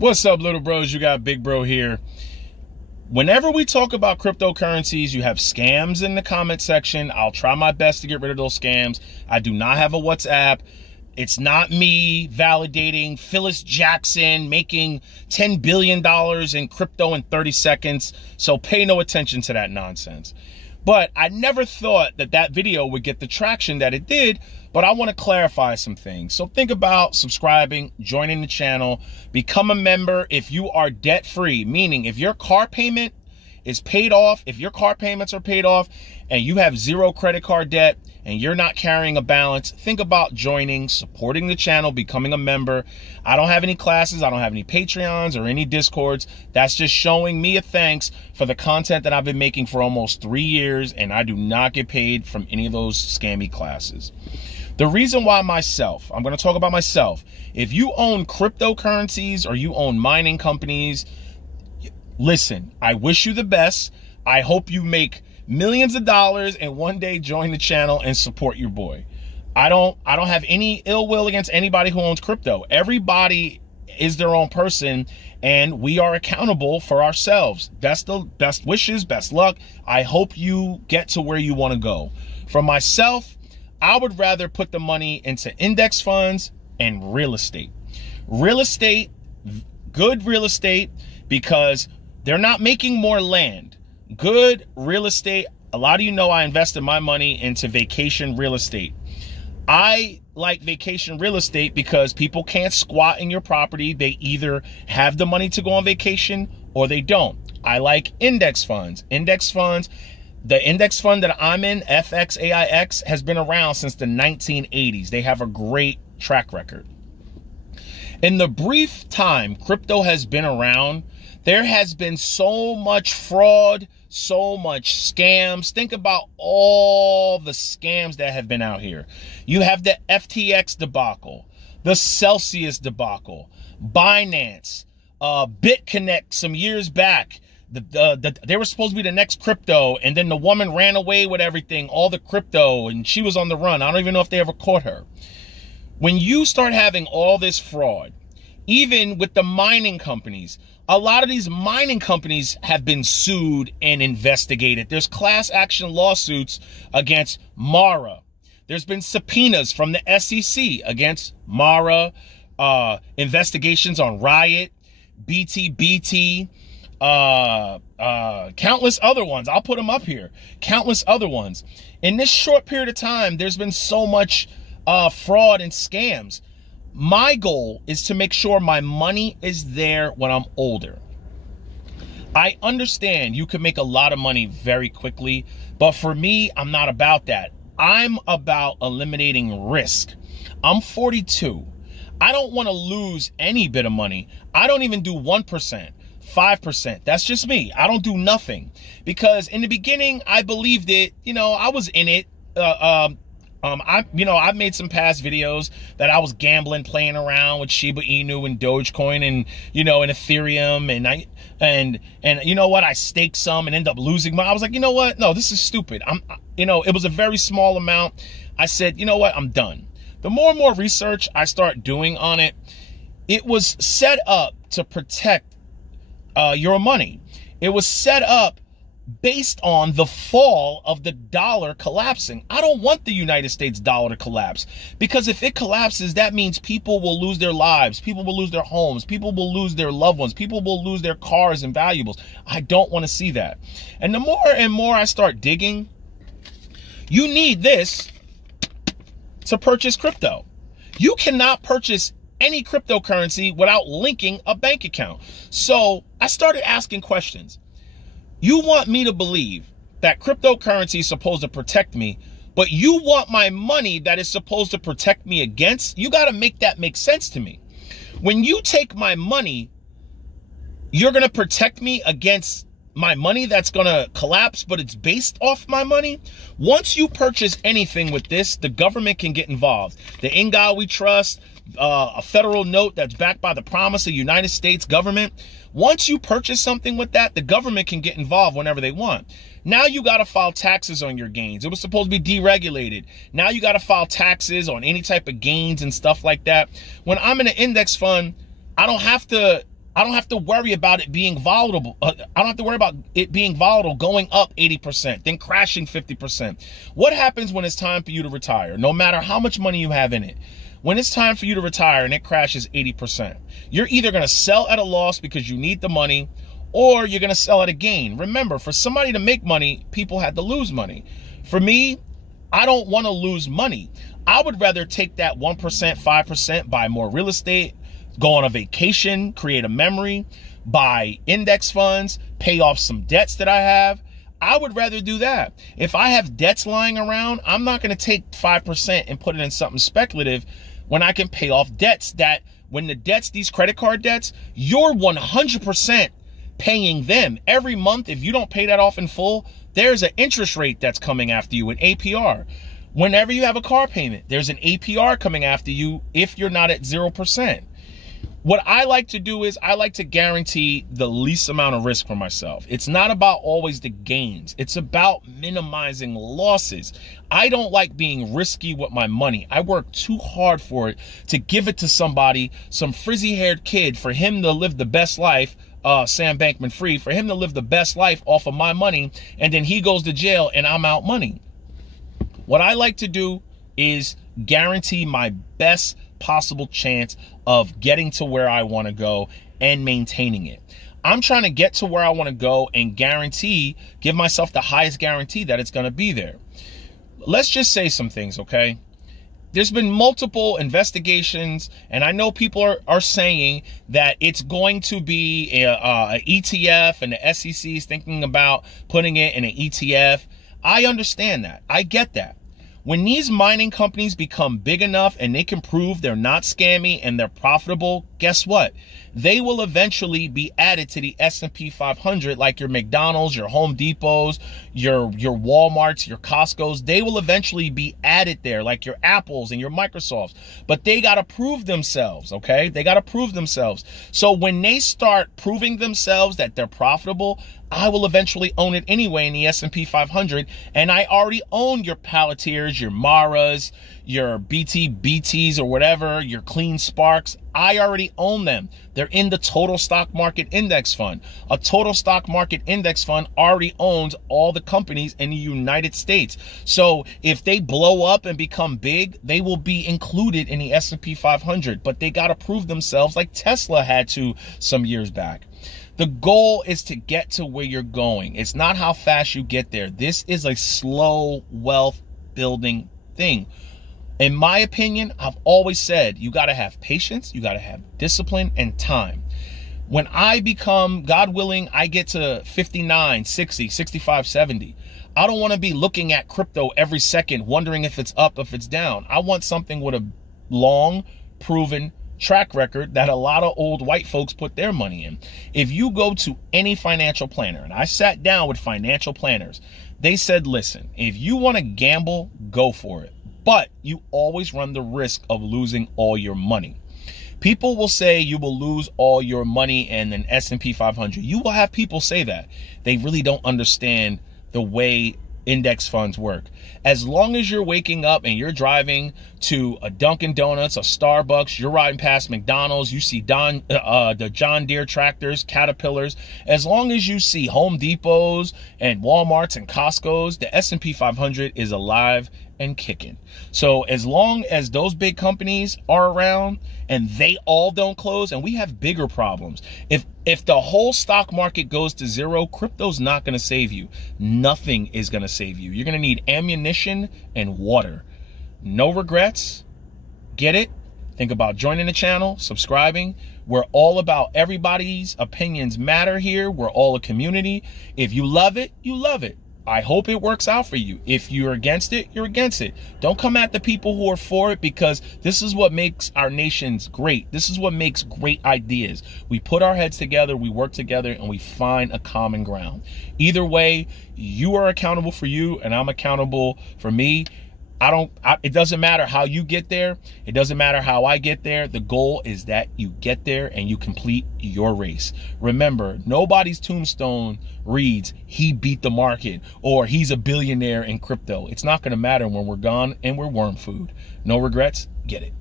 What's up, little bros? You got Big Bro here. Whenever we talk about cryptocurrencies, you have scams in the comment section. I'll try my best to get rid of those scams. I do not have a WhatsApp. It's not me validating Phyllis Jackson making $10 billion in crypto in 30 seconds. So pay no attention to that nonsense. But I never thought that that video would get the traction that it did, but I want to clarify some things. So think about subscribing, joining the channel, become a member if you are debt-free, meaning if your car payment is paid off, if your car payments are paid off and you have zero credit card debt and you're not carrying a balance, think about joining, supporting the channel, becoming a member. I don't have any classes, I don't have any Patreons or any Discords. That's just showing me a thanks for the content that I've been making for almost 3 years, and I do not get paid from any of those scammy classes. The reason why I'm going to talk about myself. If you own cryptocurrencies or you own mining companies, listen, I wish you the best. I hope you make millions of dollars and one day join the channel and support your boy. I don't have any ill will against anybody who owns crypto. Everybody is their own person and we are accountable for ourselves. That's the best wishes, best luck. I hope you get to where you want to go. For myself, I would rather put the money into index funds and real estate. Real estate, good real estate, because they're not making more land. Good real estate. A lot of you know I invested my money into vacation real estate. I like vacation real estate because people can't squat in your property. They either have the money to go on vacation or they don't. I like index funds. Index funds. The index fund that I'm in, FXAIX, has been around since the 1980s. They have a great track record. In the brief time crypto has been around, there has been so much fraud, so much scams. Think about all the scams that have been out here. You have the FTX debacle, the Celsius debacle, Binance, BitConnect some years back. They were supposed to be the next crypto, and then the woman ran away with everything, all the crypto, and she was on the run. I don't even know if they ever caught her. When you start having all this fraud, even with the mining companies, a lot of these mining companies have been sued and investigated. There's class action lawsuits against Mara. There's been subpoenas from the SEC against Mara, investigations on Riot, BTBT, countless other ones. I'll put them up here. Countless other ones. In this short period of time, there's been so much fraud and scams. My goal is to make sure my money is there when I'm older. I understand you can make a lot of money very quickly, but for me, I'm not about that. I'm about eliminating risk. I'm 42. I don't want to lose any bit of money. I don't even do 1%. 5%. That's just me. I don't do nothing because in the beginning I believed it. You know, I was in it. I've made some past videos that I was gambling, playing around with Shiba Inu and Dogecoin and, and Ethereum. And you know what? I staked some and ended up losing money. I was like, you know what? No, this is stupid. It was a very small amount. I said, you know what? I'm done. The more and more research I start doing on it, it was set up to protect your money. It was set up based on the fall of the dollar collapsing. I don't want the United States dollar to collapse because if it collapses, that means people will lose their lives. People will lose their homes. People will lose their loved ones. People will lose their cars and valuables. I don't want to see that. And the more and more I start digging, you need this to purchase crypto. You cannot purchase any cryptocurrency without linking a bank account. So I started asking questions. You want me to believe that cryptocurrency is supposed to protect me, but you want my money that is supposed to protect me against? You got to make that make sense to me. When you take my money, you're going to protect me against my money that's going to collapse, but it's based off my money. Once you purchase anything with this, the government can get involved. The In God We Trust, a federal note that's backed by the promise of the United States government. Once you purchase something with that, the government can get involved whenever they want. Now you got to file taxes on your gains. It was supposed to be deregulated. Now you got to file taxes on any type of gains and stuff like that. When I'm in an index fund, I don't have to I don't have to worry about it being volatile. I don't have to worry about it being volatile, going up 80%, then crashing 50%. What happens when it's time for you to retire? No matter how much money you have in it, when it's time for you to retire and it crashes 80%, you're either going to sell at a loss because you need the money, or you're going to sell at a gain. Remember, for somebody to make money, people had to lose money. For me, I don't want to lose money. I would rather take that 1%, 5%, buy more real estate, go on a vacation, create a memory, buy index funds, pay off some debts that I have. I would rather do that. If I have debts lying around, I'm not going to take 5% and put it in something speculative when I can pay off debts that, when the debts, these credit card debts, you're 100% paying them. Every month, if you don't pay that off in full, there's an interest rate that's coming after you, an APR. Whenever you have a car payment, there's an APR coming after you if you're not at 0%. What I like to do is I like to guarantee the least amount of risk for myself. It's not about always the gains. It's about minimizing losses. I don't like being risky with my money. I work too hard for it to give it to somebody, some frizzy-haired kid, for him to live the best life, Sam Bankman-Fried, for him to live the best life off of my money, and then he goes to jail and I'm out money. What I like to do is guarantee my best possible chance of getting to where I want to go and maintaining it. I'm trying to get to where I want to go and give myself the highest guarantee that it's going to be there. Let's just say some things, okay? There's been multiple investigations, and I know people are saying that it's going to be a ETF, and the SEC is thinking about putting it in an ETF. I understand that. I get that. When these mining companies become big enough and they can prove they're not scammy and they're profitable, guess what? They will eventually be added to the S&P 500, like your McDonald's, your Home Depots, your Walmarts, your Costco's. They will eventually be added there, like your Apples and your Microsofts. But they got to prove themselves, okay? They got to prove themselves. So when they start proving themselves that they're profitable, I will eventually own it anyway in the S&P 500. And I already own your Palantirs, your Maras, your BTs or whatever, your Clean Sparks. I already own them. They're in the total stock market index fund. A total stock market index fund already owns all the companies in the United States. So if they blow up and become big, they will be included in the S&P 500. But they got to prove themselves, like Tesla had to some years back. The goal is to get to where you're going. It's not how fast you get there. This is a slow wealth building thing. In my opinion, I've always said you got to have patience, you got to have discipline and time. When I become, God willing, I get to 59, 60, 65, 70. I don't want to be looking at crypto every second, wondering if it's up, if it's down. I want something with a long, proven track record that a lot of old white folks put their money in. If you go to any financial planner, and I sat down with financial planners, they said, listen, if you want to gamble, go for it. But you always run the risk of losing all your money. People will say you will lose all your money in an S&P 500. You will have people say that. They really don't understand the way index funds work. As long as you're waking up and you're driving to a Dunkin' Donuts, a Starbucks, you're riding past McDonald's, you see the John Deere tractors, Caterpillars, as long as you see Home Depots and Walmarts and Costco's, the S&P 500 is alive and kicking. So as long as those big companies are around and they all don't close, and we have bigger problems. If the whole stock market goes to zero, crypto's not going to save you. Nothing is going to save you. You're going to need ammunition and water. No regrets. Get it? Think about joining the channel, subscribing. We're all about everybody's opinions matter here. We're all a community. If you love it, you love it. I hope it works out for you. If you're against it, you're against it. Don't come at the people who are for it, because this is what makes our nations great. This is what makes great ideas. We put our heads together, we work together, and we find a common ground. Either way, you are accountable for you, and I'm accountable for me. It doesn't matter how you get there. It doesn't matter how I get there. The goal is that you get there and you complete your race. Remember, nobody's tombstone reads, he beat the market, or he's a billionaire in crypto. It's not going to matter when we're gone and we're worm food. No regrets. Get it.